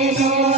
Jesus.